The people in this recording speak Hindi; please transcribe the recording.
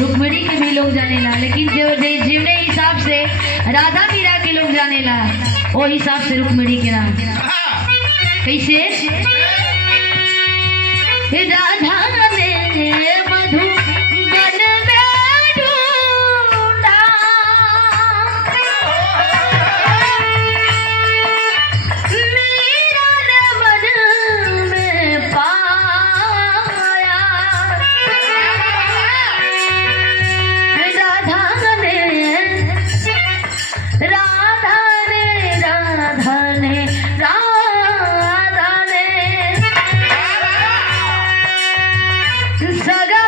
रुक्मिणी के भी लोग जाने ला, लेकिन जो जीवने हिसाब से राधा मीरा के लोग जाने ला वो हिसाब से रुक्मिणी के नाम कैसे राधा ने मधु वन में ढूंढा, मीरा ने वन में पाया, राधा ने सगा